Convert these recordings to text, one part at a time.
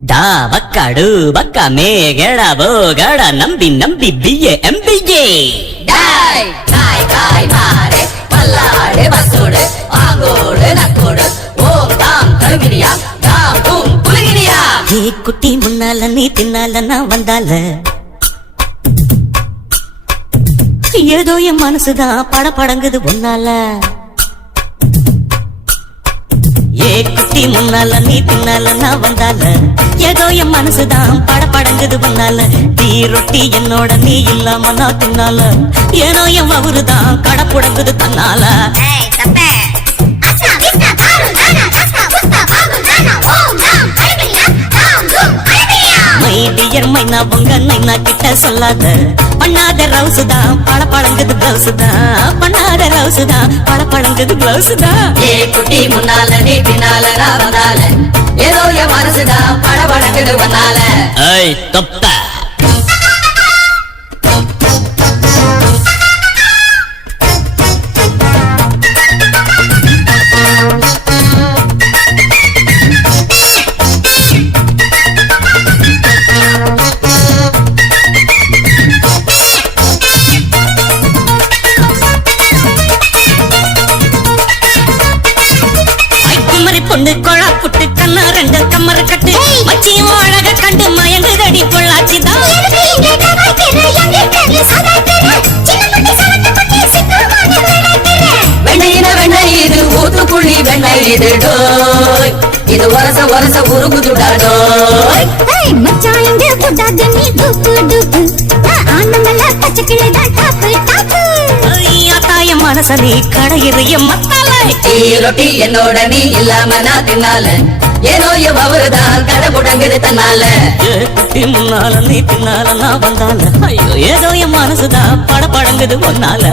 ಡಾ ಬಕ್ಕಡು ಬಕ್ಕ ಮೇಗಡ ಬೋಗಡ ನಂಬಿ ನಂಬಿ ಬಿಎ ಎಂಬಿಗೆ டாய் நாய் காய் மாறே பல்லாடு பசோடு ஆங்கோடு நக்கோடு ஓம் தாம் தருகினியா தாம் தூம் குலுகினியா ஏ குட்டி முன்னால நீ தின்னால வந்தால ஏதோ என் மனசுதான் படபடங்குது உன்னால ஏ குட்டி முன்னால நீ தின்னால நான் வந்தால ஏதோ என் மனசுதான் படபடங்குது உன்னால தீ ரொட்டி என்னோட நீ இல்லாம நான் தின்னால ஏனோ என் அவருதான் கடப்புடங்குது தன்னால மைடியர் மைனா உங்க நைனா கிட்ட சொல்லாத பண்ணாத ரவுசுதான் பழங்குது பிளவுசுதான் பண்ணாத ரவுசுதான் பழங்குது பிளவுசுதான் ஏ குட்டி முன்னால நீ பின்னால நான் வந்தால ஏதோ என் மனசுதான் படபடக்குது வந்தால ஏய் தொப்ப பொண்ணு கொழா புட்டு கண்ணா ரெண்டு கம்மர கட்டு மச்சியும் அழக கண்டு மயங்குதடி பொள்ளாச்சிதான் வெண்ணையின வெண்ணெய் இது ஊத்துக்குழி வெண்ணெய் இது டோய் இது ஒரச ஒரச உருகுதுடா டோய் மச்சான் எங்க புட்டாது நீ டூப்பு டூப்பு ஆனந்தல பச்சை கிளிதா டாப்பு டாப்பு தாய மனச நீ கடையிறைய மத்தால ரொட்டி என்னோட நீ இல்லாம நான் தின்னால ஏனோ என் அவருதான் கடை முடங்குது தன்னால குட்டி முன்னால நீ தின்னால நான் வந்தால ஐயோ ஏதோ என் மனசுதான் படபடங்குது ஒன்னால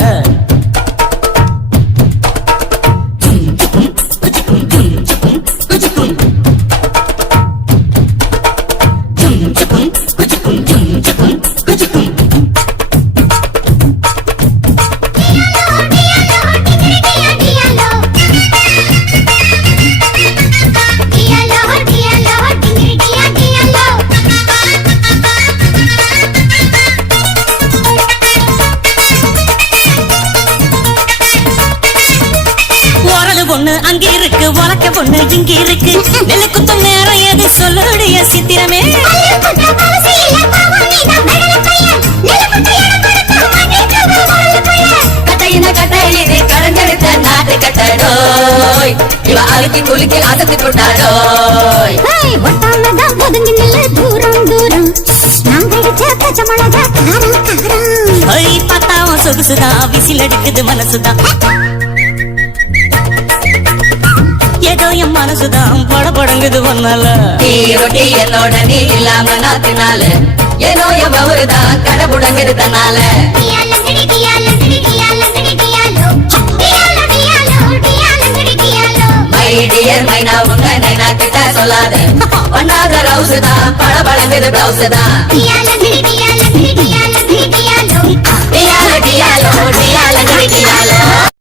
பொண்ணு அங்க இருக்கு உலக்க பொண்ணு இங்க இருக்கு நெல்லு குத்தும் நேரம் எது சொல்லுடைய சித்திரமே கட்டையின கட்டையிது கடைஞ்செடுத்த நாட்டு கட்டடோய் இவ அழுத்தி குலுக்கி அசத்து கொண்டாடோய் ஒட்டாமதான் ஒதுங்கி நில்ல தூரம் தூரம் நான் கடிச்ச பச்சை மிளகா காரம் காரம் பத்தாவும் சொகுசுதான் விசில் அடிக்குது மனசுதான் ஏதோ என் மனசுதான் படபடங்குது ஒன்னால ரொட்டி என்னோட நீ இல்லாம நான் தின்னால ஏனோ என் அவருதான் கடை முடங்குது தன்னால மைடியர் மைனா உங்க நைனா கிட்ட சொல்லாத பண்ணாத ரவுசுதான் படபடங்குது பிளவுசுதான்